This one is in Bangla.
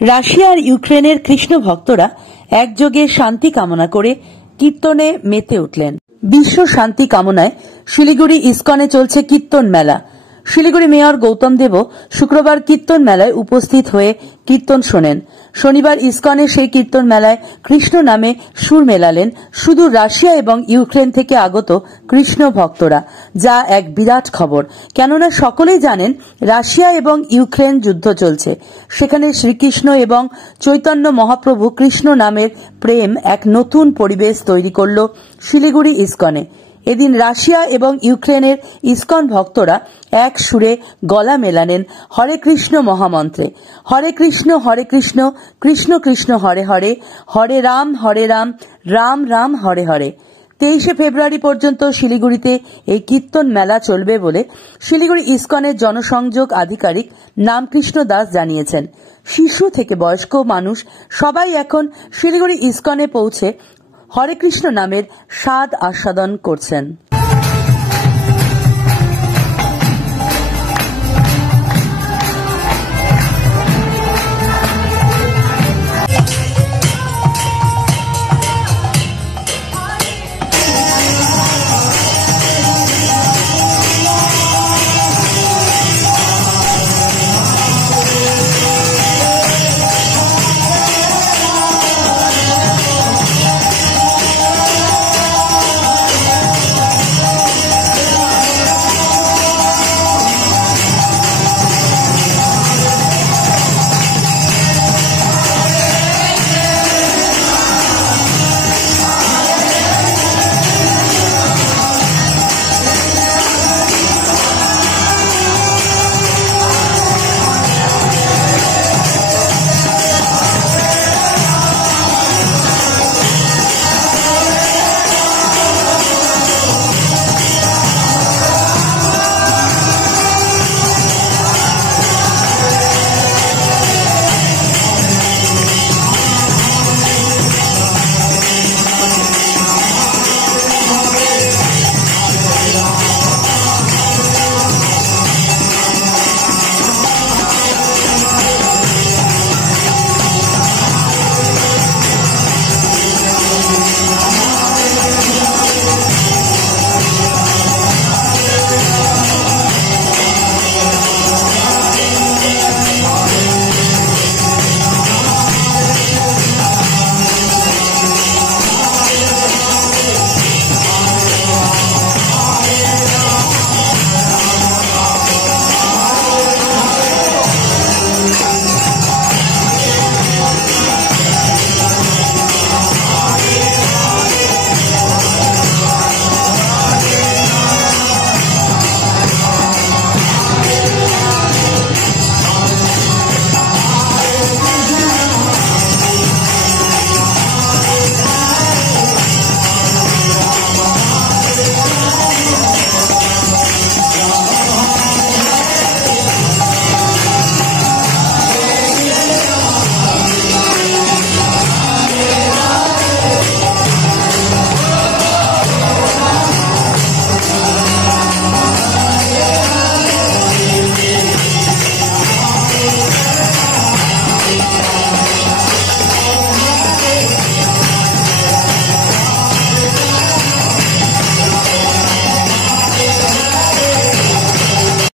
রাশিয়া আর ইউক্রেনের কৃষ্ণ ভক্তরা একযোগে শান্তি কামনা করে কীর্তনে মেতে উঠলেন। বিশ্ব শান্তি কামনায় শিলিগুড়ি ইস্কনে চলছে কীর্তন মেলা। শিলিগুড়ি মেয়র গৌতম দেবও শুক্রবার কীর্তন মেলায় উপস্থিত হয়ে কীর্তন শোনেন। শনিবার ইস্কনে সেই কীর্তন মেলায় কৃষ্ণ নামে সুর মেলালেন সুদূর রাশিয়া এবং ইউক্রেন থেকে আগত কৃষ্ণ ভক্তরা, যা এক বিরাট খবর। কেননা সকলেই জানেন রাশিয়া এবং ইউক্রেন যুদ্ধ চলছে। সেখানে শ্রীকৃষ্ণ এবং চৈতন্য মহাপ্রভু কৃষ্ণ নামের প্রেম এক নতুন পরিবেশ তৈরি করল শিলিগুড়ি ইস্কনে। এদিন রাশিয়া এবং ইউক্রেনের ইস্কন ভক্তরা এক সুরে গলা মেলালেন হরে কৃষ্ণ মহামন্ত্রে। হরে কৃষ্ণ কৃষ্ণ কৃষ্ণ হরে হরে, হরে রাম রাম রাম হরে হরে। 23 ফেব্রুয়ারি পর্যন্ত শিলিগুড়িতে এই কীর্তন মেলা চলবে বলে শিলিগুড়ি ইস্কনের জনসংযোগ আধিকারিক নামকৃষ্ণ দাস জানিয়েছেন। শিশু থেকে বয়স্ক মানুষ সবাই এখন শিলিগুড়ি ইস্কনে পৌঁছে হরে কৃষ্ণ নামের স্বাদ আস্বাদন করছেন।